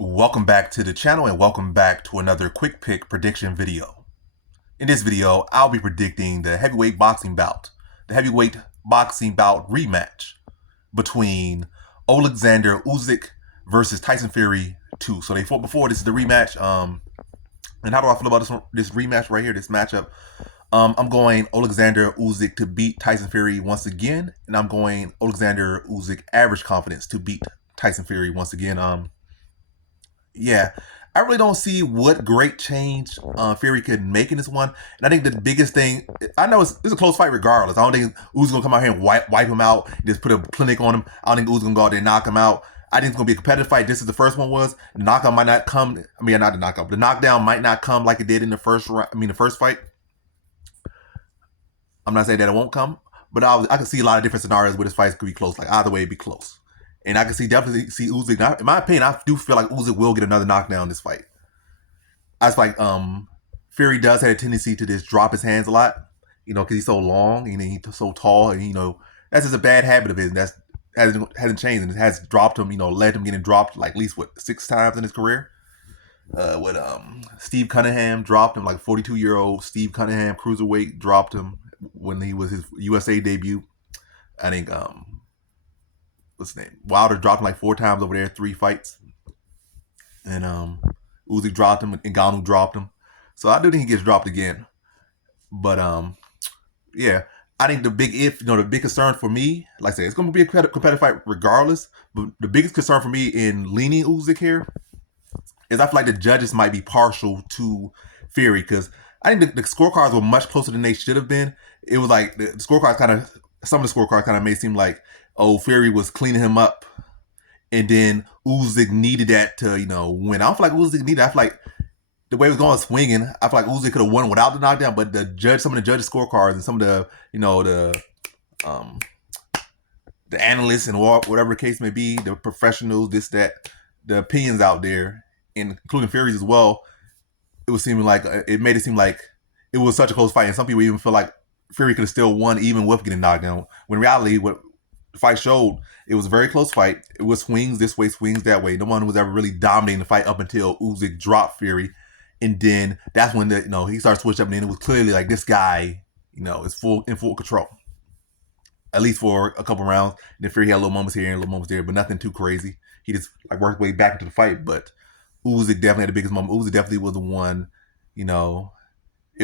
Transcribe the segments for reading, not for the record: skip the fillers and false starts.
Welcome back to the channel and welcome back to another quick pick prediction video. In this video, I'll be predicting the heavyweight boxing bout, the heavyweight boxing bout rematch between Oleksandr Usyk versus Tyson Fury 2. So they fought before. This is the rematch. And how do I feel about this rematch right here, this matchup? I'm going Oleksandr Usyk to beat Tyson Fury once again, and I'm going Oleksandr Usyk average confidence to beat Tyson Fury once again. Yeah, I really don't see what great change Fury could make in this one. And I think the biggest thing, I know it's a close fight regardless. I don't think Usyk gonna come out here and wipe him out, and just put a clinic on him. I don't think Usyk gonna go out there and knock him out. I think it's gonna be a competitive fight. Just as the first one was. The knockout might not come. I mean, not the knockout. The knockdown might not come like it did in the first. The first fight. I'm not saying that it won't come, but I can see a lot of different scenarios where this fight could be close. Like either way, it'd be close. And I can definitely see Usyk. In my opinion, I do feel like Usyk will get another knockdown in this fight. I just like Fury does have a tendency to just drop his hands a lot, because he's so long and he's so tall, and that's just a bad habit of his. And that's hasn't changed, and it has dropped him. Led him getting dropped like at least 6 times in his career. With Steve Cunningham dropped him, like 42-year-old Steve Cunningham, cruiserweight, dropped him when he was his USA debut. I think what's his name? Wilder dropped him like 4 times over there, 3 fights. And Usyk dropped him, and Ngannou dropped him. So I do think he gets dropped again. But yeah, I think the big concern for me, like I said, it's going to be a competitive fight regardless. But the biggest concern for me in leaning Usyk here is I feel like the judges might be partial to Fury, because I think the scorecards were much closer than they should have been. It was like the scorecards some of the scorecards kind of made it seem like, oh, Fury was cleaning him up, and then Usyk needed that to, win. I don't feel like Usyk needed that. I feel like the way it was going swinging, I feel like Usyk could have won without the knockdown, but some of the judges' scorecards and some of the analysts and whatever the case may be, the professionals, the opinions out there, including Fury's as well, it made it seem like it was such a close fight, and some people even feel like Fury could have still won even with getting knocked down. When in reality, what the fight showed, it was a very close fight. It was swings this way, swings that way. No one was ever really dominating the fight up until Usyk dropped Fury, and then that's when he started switching up, and then it was clearly like this guy, is in full control, at least for a couple rounds. And then Fury had little moments here and little moments there, but nothing too crazy. He just like worked way back into the fight, but Usyk definitely had the biggest moment. Usyk definitely was the one. It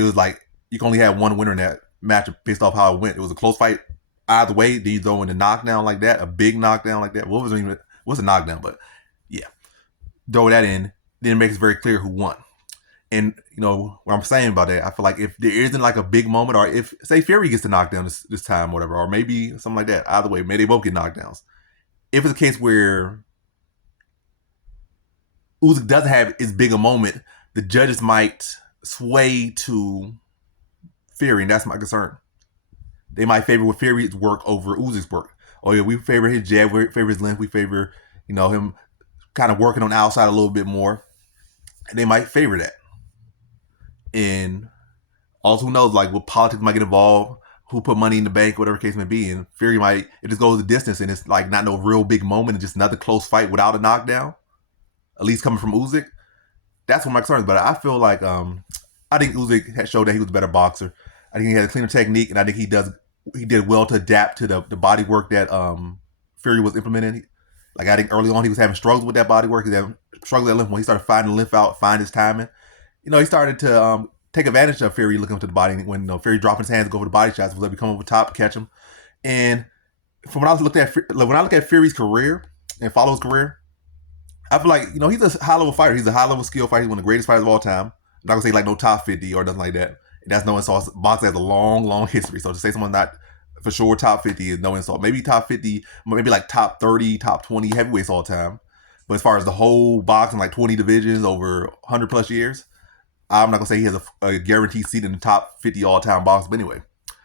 was like you can only have one winner in that match based off how it went. It was a close fight either way. Then you throw in a knockdown like that, a big knockdown like that. What's a knockdown? But yeah, throw that in, then it makes it very clear who won. And what I'm saying about that, I feel like if there isn't like a big moment, or if say Fury gets the knockdown this time, whatever, or maybe something like that. Either way, maybe they both get knockdowns. If it's a case where Usyk doesn't have as big a moment, the judges might sway to Fury, and that's my concern. They might favor Fury's work over Usyk's work. Oh yeah, we favor his jab, we favor his length, we favor him kind of working on the outside a little bit more, and they might favor that. And also, who knows, like what politics might get involved, who put money in the bank, whatever the case may be, and Fury it just goes the distance, and it's like not no real big moment, and just another close fight without a knockdown, at least coming from Usyk. That's what my concern is. But I feel like I think Usyk had showed that he was a better boxer. I think he had a cleaner technique, and I think he did well to adapt to the body work that Fury was implementing. Like I think early on he was having struggles with that body work. He was having struggles with that lymph. When he started finding the lymph out, find his timing, he started to take advantage of Fury looking to the body. When Fury dropping his hands, go for the body shots, was able to come over top, catch him. And from when I look at Fury's career and follow his career, I feel like he's a high level fighter. He's a high level skill fighter. He's one of the greatest fighters of all time. I'm not gonna say like no top 50 or nothing like that. That's no insult. Boxing has a long, long history. So to say someone's not for sure top 50 is no insult. Maybe top 50, maybe like top 30, top 20 heavyweights all time. But as far as the whole boxing, like 20 divisions over 100 plus years, I'm not gonna say he has a guaranteed seat in the top 50 all time boxers. But anyway,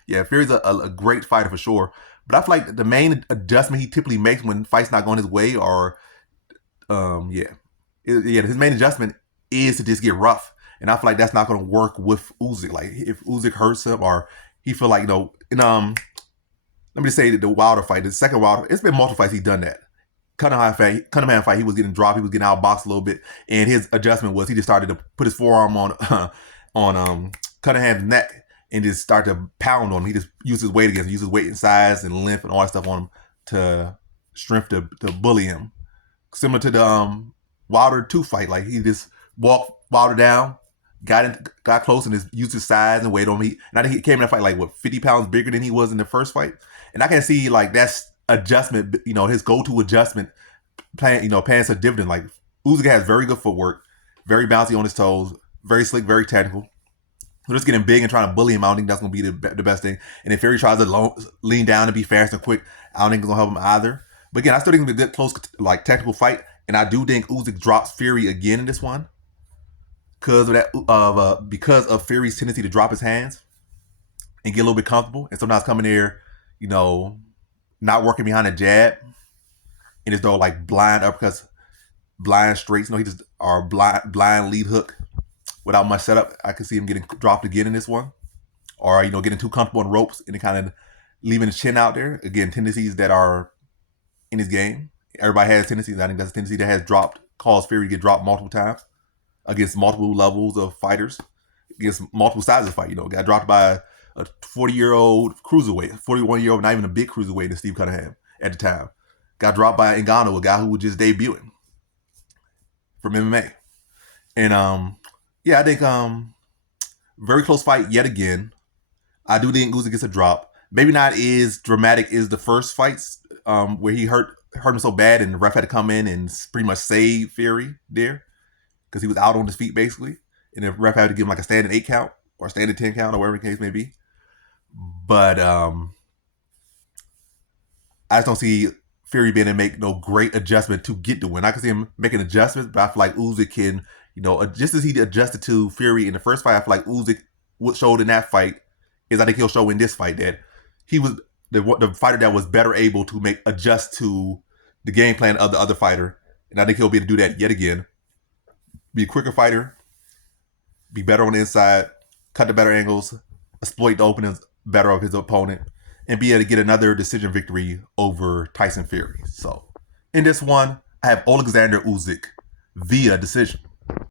yeah, Fury's a great fighter for sure. But I feel like the main adjustment he typically makes when fights not going his way, or his main adjustment is to just get rough. And I feel like that's not going to work with Usyk. Like if Usyk hurts him, or he feel like let me just say that the Wilder fight, the second Wilder, it's been multiple fights he's done that. Cunningham fight, he was getting dropped, he was getting outboxed a little bit, and his adjustment was he just started to put his forearm on on Cunningham's neck and just start to pound on him. He just used his weight against him, used his weight and size and length and all that stuff on him to strength to bully him. Similar to the Wilder 2 fight, like he just walked Wilder down, got close and just used his size and weight on him. And I think he came in that fight like 50 pounds bigger than he was in the first fight. And I can see like that's adjustment, his go-to adjustment paying some dividend. Like Usyk has very good footwork, very bouncy on his toes, very slick, very technical. So just getting big and trying to bully him, I don't think that's going to be the best thing. And if Fury tries to lean down and be fast and quick, I don't think it's going to help him either. But again, I still think it's a good, close, like technical fight, and I do think Usyk drops Fury again in this one because of Fury's tendency to drop his hands and get a little bit comfortable, and sometimes coming there, not working behind a jab, and as though like blind uppercuts, blind straights. He just are blind lead hook without much setup. I could see him getting dropped again in this one, or getting too comfortable on ropes and kind of leaving his chin out there. Again, tendencies that are in his game. Everybody has tendencies. I think that's a tendency that has caused Fury to get dropped multiple times against multiple levels of fighters, against multiple sizes of fight. Got dropped by a 40-year-old cruiserweight, 41-year-old, not even a big cruiserweight, Steve Cunningham at the time. Got dropped by Ngannou, a guy who was just debuting from MMA. And I think very close fight yet again. I do think Usyk gets a drop. Maybe not as dramatic as the first fights, where he hurt him so bad and the ref had to come in and pretty much save Fury there because he was out on his feet basically, and the ref had to give him like a standing 8 count or a standing 10 count or whatever the case may be. But I just don't see Fury being able to make no great adjustment to get the win. I can see him making adjustments, but I feel like Usyk can, just as he adjusted to Fury in the first fight, I feel like Usyk what showed in that fight is I think he'll show in this fight that he was the fighter that was better able to adjust to the game plan of the other fighter. And I think he'll be able to do that yet again. Be a quicker fighter, be better on the inside, cut the better angles, exploit the openings better of his opponent, and be able to get another decision victory over Tyson Fury. So in this one, I have Oleksandr Usyk via decision.